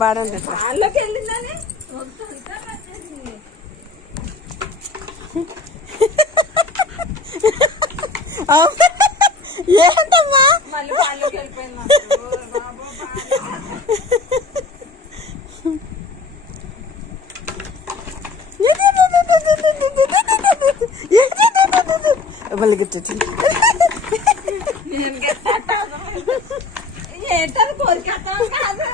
బాగానే ఉంటుంది. వాళ్ళకి వెళ్ళిందని ఏంటమ్మా మళ్ళీ వాళ్ళకి వెళ్ళిపోయింది. మళ్ళీ గిట్టు ఏంటది కోరికేస్తాం కాదు.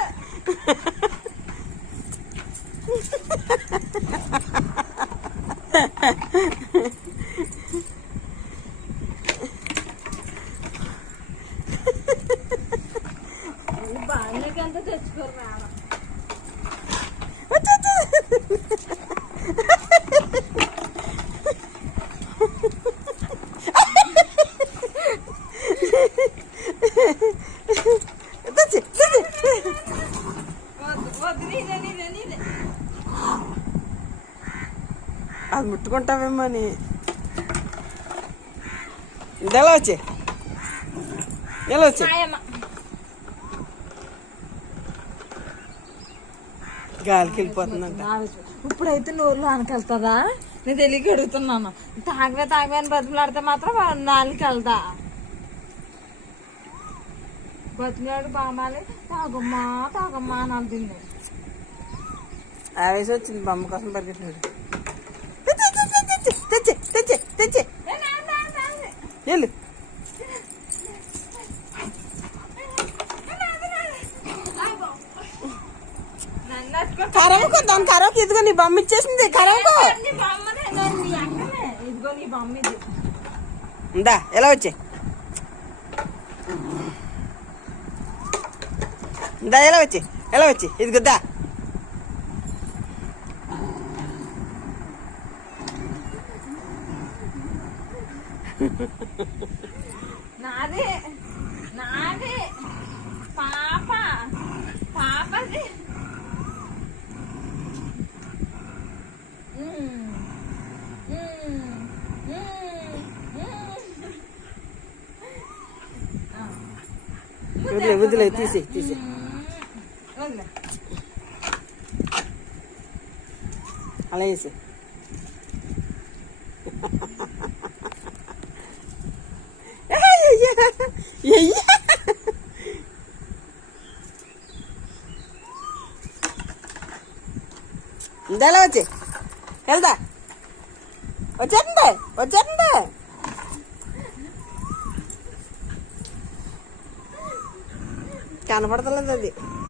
బాగా అంతా తెచ్చుకోరు రావడం. అది ముట్టుకుంటావేమో అని. ఎలా వచ్చే ఎలా వచ్చే గాలికి వెళ్ళిపోతుందంట. ఇప్పుడైతే నోరులో అనకెళ్తుందా? నేను తెలియక అడుగుతున్నాను. తాగవే అని బతుకులాడితే మాత్రం నాలుగు వెళ్తా. బతుకులాడు బామాలి తాగమ్మా అని అంటుంది. ఆవేశం వచ్చింది బొమ్మ కోసం పరిగెట్టినాడు. తెచ్చే తెచ్చే తెచ్చే వెళ్ళు. కరవకు దాని కరవకు. ఇదిగో నీ బొమ్మ ఇచ్చేసింది. కరవకు. ఇదిగో నీ బొమ్మ ఇది. ఉందా ఎలా వచ్చే దా ఎలా వచ్చి ఇదిగొద్దా. నాదే పాపది. వదిలే తీసే అలా వేసి ఇంతలా వచ్చి వెళ్దా. వచ్చేస్తుంది కనపడతలేదు అది.